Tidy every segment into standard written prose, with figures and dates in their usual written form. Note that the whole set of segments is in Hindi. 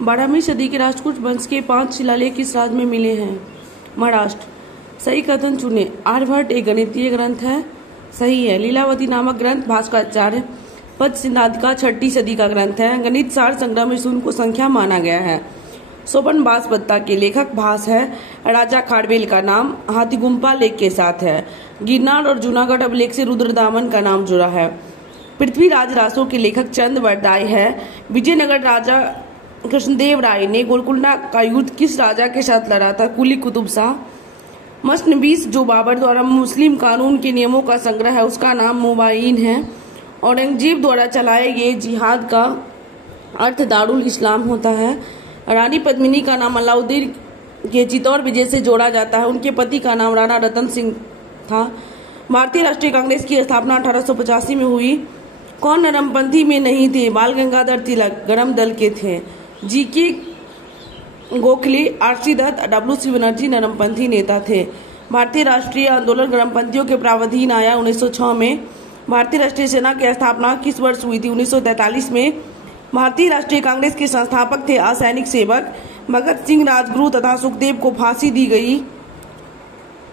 12वीं सदी के राष्ट्रकूट वंश के 5 शिलालेख किस राज्य में मिले हैं? महाराष्ट्र। सही कथन चुने। आर्यभट्ट एक गणितीय ग्रंथ है, सही है। लीलावती नामक ग्रंथ भास्कराचार्य पद सिद्धांत का 6ठी सदी का ग्रंथ है। गणित सार संग्रह में शून्य को संख्या माना गया है। सोपन बासपत्ता के लेखक भास है। राजा खारवेल का नाम हाथीगुम्पा लेख के साथ है। गिरनार और जूनागढ़ अभिलेख से रुद्रदामन का नाम जुड़ा है। पृथ्वीराज रासो के लेखक चंद वरदाई है। विजयनगर राजा कृष्णदेव राय ने गोलकुंडा का युद्ध किस राजा के साथ लड़ा था? कुली कुतुब शाह। मसनबीस जो बाबर द्वारा मुस्लिम कानून के नियमों का संग्रह है, उसका नाम मुबाइन है। औरंगजेब द्वारा चलाए गए जिहाद का अर्थ दारुल इस्लाम होता है। रानी पद्मिनी का नाम अलाउद्दीन के चित्तौड़ विजय से जोड़ा जाता है। उनके पति का नाम राणा रतन सिंह था। भारतीय राष्ट्रीय कांग्रेस की स्थापना 1885 में हुई। कौन नरमपंथी में नहीं थे? बाल गंगाधर तिलक गरम दल के थे। G K Gokhale, R C Dutt, W C. Banerjee नरमपंथी नेता थे। भारतीय राष्ट्रीय आंदोलन गरमपंथियों के प्रावधान आया 1906 में। भारतीय राष्ट्रीय सेना की स्थापना किस वर्ष हुई थी? 1943 में। भारतीय राष्ट्रीय कांग्रेस के संस्थापक थे असैनिक सेवक भगत सिंह, राजगुरु तथा सुखदेव को फांसी दी गई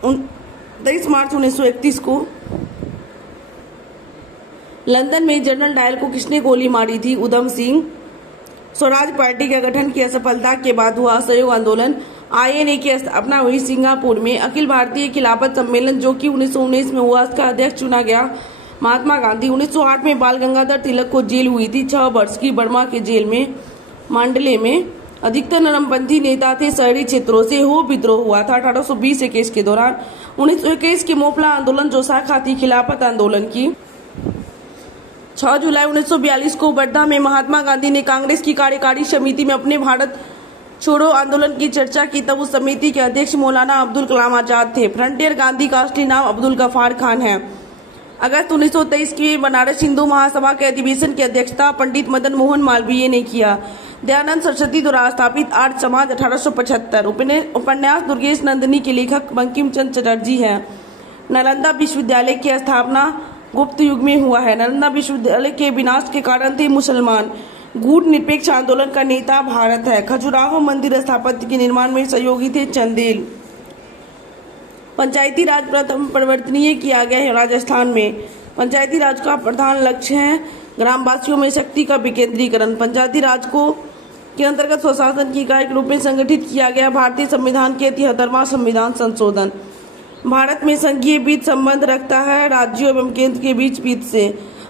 23 मार्च 1931 को। लंदन में जनरल डायल को किसने गोली मारी थी? उधम सिंह। स्वराज पार्टी के गठन की असफलता के बाद हुआ असहयोग आंदोलन INA की स्थापना हुई सिंगापुर में। अखिल भारतीय खिलाफत सम्मेलन जो कि 1919 में हुआ, उसका अध्यक्ष चुना गया महात्मा गांधी। 1908 में बाल गंगाधर तिलक को जेल हुई थी 6 वर्ष की बर्मा के जेल में मांडले में। अधिकतर नरमपंथी नेता थे शहरी क्षेत्रों से। हो विद्रोह हुआ था 1820-21 के दौरान। 1921 के मोपला आंदोलन जो शाखा थी खिलाफत आंदोलन की। 6 जुलाई 1942 को वर्धा में महात्मा गांधी ने कांग्रेस की कार्यकारी समिति में अपने भारत छोड़ो आंदोलन की चर्चा की। तब उस समिति के अध्यक्ष मौलाना अब्दुल कलाम आजाद थे। फ्रंटियर गांधी का असली नाम अब्दुल गफार खान है। अगस्त 1923 की बनारस हिंदू महासभा के अधिवेशन की अध्यक्षता पंडित मदन मोहन मालवीय ने किया। दयानंद सरस्वती द्वारा स्थापित आर्य समाज 1875। उपन्यास दुर्गेश नंदिनी के लेखक बंकिम चंद्र चटर्जी है। नालंदा विश्वविद्यालय की स्थापना गुप्त युग में हुआ है। नालंदा विश्वविद्यालय के विनाश के कारण थे मुसलमान। गूढ़ निरपेक्ष आंदोलन का नेता भारत है। खजुराहो मंदिर स्थापत्य के निर्माण में सहयोगी थे चंदेल। पंचायती राज प्रथम परिवर्तनीय किया गया है राजस्थान में। पंचायती राज का प्रधान लक्ष्य है ग्रामवासियों में शक्ति का विकेंद्रीकरण। पंचायती राज को के अंतर्गत स्वशासन की इकाई के रूप में संगठित किया गया। भारतीय संविधान के 73वां संविधान संशोधन। भारत में संघीय वित्त संबंध रखता है राज्यों एवं केंद्र के बीच वित्त से।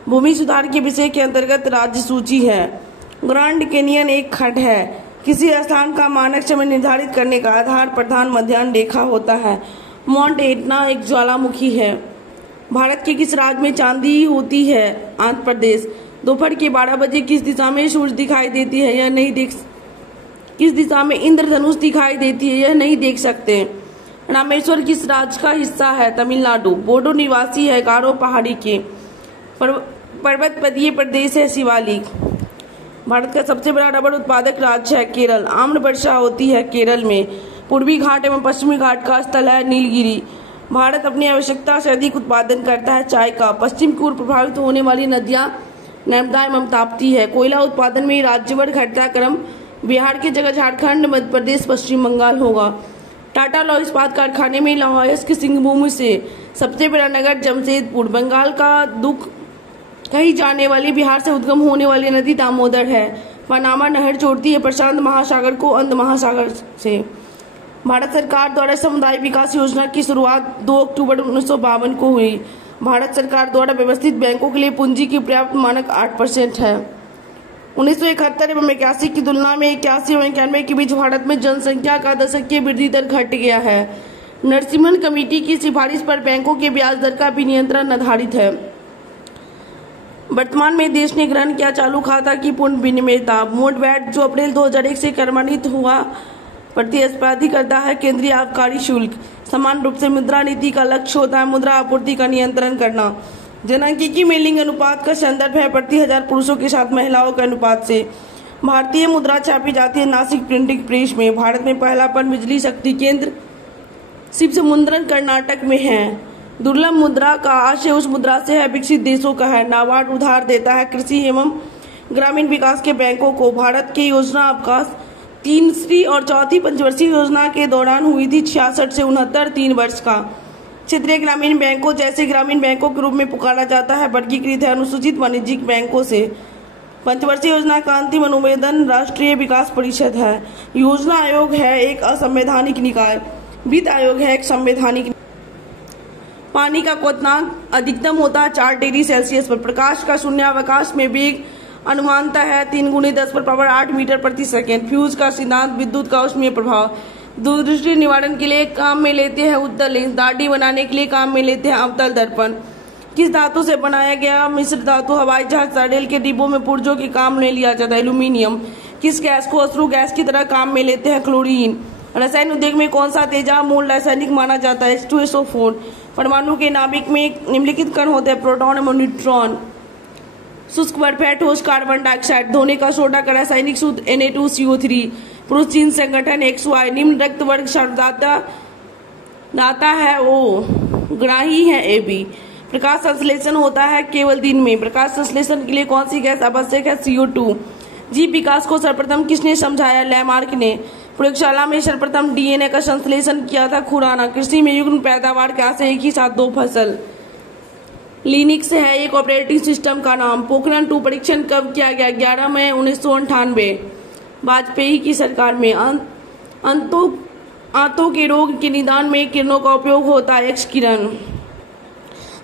भूमि सुधार के विषय के अंतर्गत राज्य सूची है। ग्रैंड कैनियन एक खड्ड है। किसी स्थान का मानक समय निर्धारित करने का आधार प्रधान मध्याह्न रेखा होता है। माउंट एटना एक ज्वालामुखी है। भारत के किस राज्य में चांदी होती है? आंध्र प्रदेश। दोपहर के 12 बजे किस दिशा में सूरज दिखाई देती है? यह नहीं देख किस दिशा में इंद्रधनुष दिखाई देती है? यह नहीं देख सकते। रामेश्वर किस राज्य का हिस्सा है? तमिलनाडु। बोडो निवासी है गारो पहाड़ी के। पर्वतपदीय प्रदेश है शिवालिक। भारत का सबसे बड़ा रबर उत्पादक राज्य है केरल। आम्र वर्षा होती है केरल में। पूर्वी घाट एवं पश्चिमी घाट का स्थल है नीलगिरी। भारत अपनी आवश्यकता से अधिक उत्पादन करता है चाय का। पश्चिम की ओर प्रभावित होने वाली नदियां नर्मदा एवं ताप्ती है। कोयला उत्पादन में राज्यवार घटनाक्रम बिहार की जगह झारखंड, मध्य प्रदेश, पश्चिम बंगाल होगा। टाटा लौह इस्पात कारखाने में लौह की सिंहभूमि से सबसे बड़ा नगर जमशेदपुर। बंगाल का दुख कही जाने वाली बिहार से उद्गम होने वाली नदी दामोदर है। पनामा नहर जोड़ती है प्रशांत महासागर को अंध महासागर से। भारत सरकार द्वारा समुदाय विकास योजना की शुरुआत 2 अक्टूबर 1952 को हुई। भारत सरकार द्वारा व्यवस्थित बैंकों के लिए पूंजी की पर्याप्त मानक 8% है। 1971 एवं 81 की तुलना में 81 और 91 के बीच भारत में जनसंख्या का दशकीय वृद्धि दर घट गया है। नरसिम्हन कमेटी की सिफारिश पर बैंकों के ब्याज दर का भी नियंत्रण आधारित है। वर्तमान में देश ने ग्रहण किया चालू खाता की पूर्ण विनिमयता। मोड वैट जो अप्रैल 2001 से कर्मणित हुआ प्रतिस्पर्धी करता है केंद्रीय आबकारी शुल्क। समान रूप से मुद्रा नीति का लक्ष्य होता है मुद्रा आपूर्ति का नियंत्रण करना। जनसांख्यिकी में लिंग अनुपात का संदर्भ है प्रति 1000 पुरुषों के साथ महिलाओं के अनुपात से। भारतीय मुद्रा छापी जाती है नासिक प्रिंटिंग प्रेस में। भारत में पहला पन बिजली शक्ति केंद्र शिव समुद्रन कर्नाटक में है। दुर्लभ मुद्रा का आशय उस मुद्रा से है विकसित देशों का है। नाबार्ड उधार देता है कृषि एवं ग्रामीण विकास के बैंकों को। भारत के योजना अवकाश तीसरी और चौथी पंचवर्षीय योजना के दौरान हुई थी 66 से 69 3 वर्ष का। क्षेत्रीय ग्रामीण बैंकों जैसे ग्रामीण बैंकों के रूप में पुकारा जाता है, वर्गीकृत है अनुसूचित वाणिज्यिक बैंकों से। पंचवर्षीय योजना का अंतिम अनुमोदन राष्ट्रीय विकास परिषद है। योजना आयोग है एक असंवैधानिक निकाय। वित्त आयोग है एक संवैधानिक। पानी का क्वथनांक अधिकतम होता है 4 डिग्री सेल्सियस पर। प्रकाश का शून्यावकाश में वेग अनुमानता है 3 × 10⁸ मीटर प्रति सेकेंड। फ्यूज का सिद्धांत, विद्युत का ऊष्मीय प्रभाव। दूरदृष्टि निवारण के लिए काम में लेते हैं उत्तल लेंस। दाढ़ी बनाने के लिए काम में लेते हैं अवतल दर्पण। किस धातु से बनाया गया मिश्र धातु हवाई जहाज रेल के डिब्बों में पुर्जों के काम में लिया जाता है एल्यूमिनियम। किस गैस को अश्रु गैस की तरह काम में लेते हैं क्लोरीन। रसायन उद्योग में कौन सा तेजाब मूल रासायनिक माना जाता है H2SO4। परमाणु के नाभिक में निम्नलिखित कण होते हैं प्रोटॉन एवं न्यूट्रॉन। शुष्क बर्फ है ठोस कार्बन डाइऑक्साइड। धोने का सोडा का रासायनिक सूत्र Na2CO3। पुरुष जीन संगठन XY। निम्न रक्त वर्ग सर्वदाता दाता है O, ग्राही है AB। प्रकाश संश्लेषण होता है केवल दिन में। प्रकाश संश्लेषण के लिए कौन सी गैस आवश्यक है CO2। जीव विकास को सर्वप्रथम किसने समझाया लैमार्क ने। प्रयोगशाला में सर्वप्रथम DNA का संश्लेषण किया था खुराना। कृषि में युग्म पैदावार क्या से एक ही साथ 2 फसल। लिनक्स है एक ऑपरेटिंग सिस्टम का नाम। पोखरण 2 परीक्षण कब किया गया 11 मई 1998 वाजपेयी की सरकार में। आंतों के रोग के निदान में किरणों का उपयोग होता है एक्स किरण।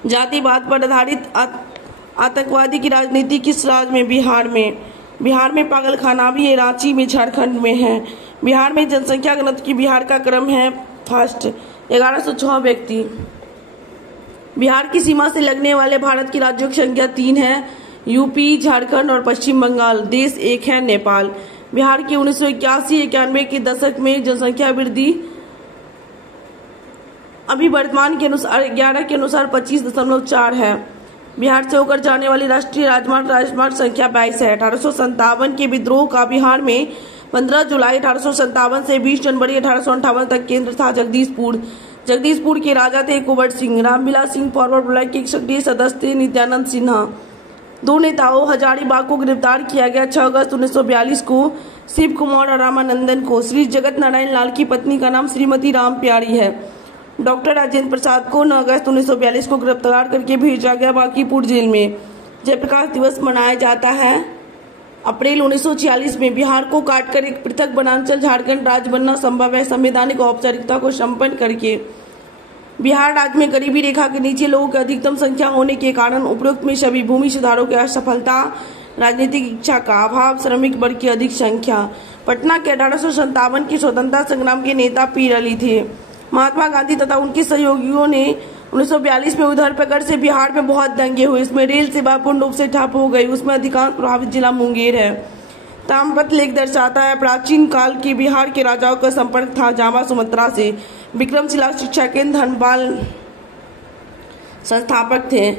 जातिवाद पर आधारित आतंकवादी की राजनीति किस राज्य में बिहार में। बिहार में पागलखाना भी है रांची में झारखंड में है। बिहार में जनसंख्या घनत्व की बिहार का क्रम है फर्स्ट 1106 व्यक्ति। बिहार की सीमा से लगने वाले भारत की राज्यों की संख्या 3 है यूपी झारखंड और पश्चिम बंगाल। देश एक है नेपाल। बिहार की 1981-91 के दशक में जनसंख्या वृद्धि अभी वर्तमान के अनुसार 11 के अनुसार 25.4 है। बिहार से होकर जाने वाली राष्ट्रीय राजमार्ग संख्या 22 है। 1857 के विद्रोह का बिहार में 15 जुलाई 1857 से 20 जनवरी 1858 तक केंद्र था जगदीशपुर के राजा थे कुंवर सिंह। रामविलास सिंह फॉरवर्ड ब्लॉक के सक्रिय सदस्य थे नित्यानंद सिन्हा। 2 नेताओं हजारीबाग को गिरफ्तार किया गया 6 अगस्त 1942 को। शिव कुमार और रामानंदन को। श्री जगत नारायण लाल की पत्नी का नाम श्रीमती राम प्यारी है। डॉक्टर राजेंद्र प्रसाद को 9 अगस्त 1942 को गिरफ्तार करके भेजा गया बांकीपुर जेल में। जयप्रकाश दिवस मनाया जाता है अप्रैल 1946 में। बिहार को काटकर एक पृथक वनांचल झारखंड राज्य बनना संभव है संवैधानिक औपचारिकता को संपन्न करके। बिहार राज्य में गरीबी रेखा के नीचे लोगों की अधिकतम संख्या होने के कारण उपरोक्त में सभी भूमि सुधारों की असफलता, राजनीतिक इच्छा का अभाव, श्रमिक वर्ग की अधिक संख्या। पटना के 1857 की स्वतंत्रता संग्राम के नेता पीर अली थे। महात्मा गांधी तथा उनके सहयोगियों ने 1942 में उधर पकड़ से बिहार में बहुत दंगे हुए। इसमें रेल सेवा पूर्ण रूप से ठप हो गई। उसमें अधिकांश प्रभावित जिला मुंगेर है। ताम्रपत्र लेख दर्शाता है प्राचीन काल के बिहार के राजाओं का संपर्क था जावा सुमत्रा से। विक्रमशिला शिक्षा केंद्र धनपाल संस्थापक थे।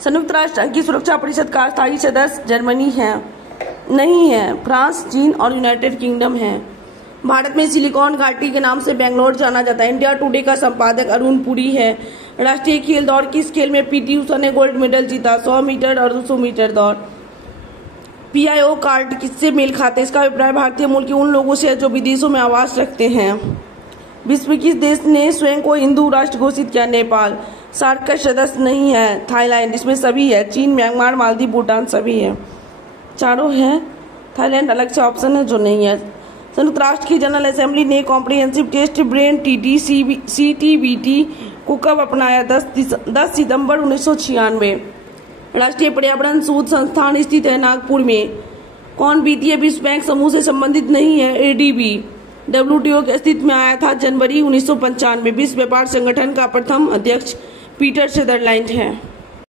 संयुक्त राष्ट्र की सुरक्षा परिषद का स्थायी सदस्य जर्मनी है नहीं है, फ्रांस, चीन और यूनाइटेड किंगडम है। भारत में सिलिकॉन घाटी के नाम से बेंगलोर जाना जाता है। इंडिया टुडे का संपादक अरुण पुरी है। राष्ट्रीय खेल दौड़ किस खेल में पीटी उषा ने गोल्ड मेडल जीता 100 मीटर और 200 मीटर दौड़। PIO कार्ड किससे मेल खाते हैं। इसका अभिप्राय भारतीय मूल के उन लोगों से है जो विदेशों में आवास रखते हैं। विश्व किस देश ने स्वयं को हिंदू राष्ट्र घोषित किया। नेपाल। सार्क का सदस्य नहीं है थाईलैंड। इसमें सभी है चीन, म्यांमार, मालदीव, भूटान सभी है। चारों है। थाईलैंड अलग से ऑप्शन है जो नहीं है। संयुक्त राष्ट्र की जनरल असेंबली ने कॉम्प्रिहेंसिव टेस्ट ब्रेन CTBT को कब अपनाया 10 सितंबर 1996। राष्ट्रीय पर्यावरण शोध संस्थान स्थित है नागपुर में। कौन वित्तीय विश्व बैंक समूह से संबंधित नहीं है ADB। WTO के अस्तित्व में आया था जनवरी 1995। विश्व व्यापार संगठन का प्रथम अध्यक्ष पीटर सेदरलैंड है।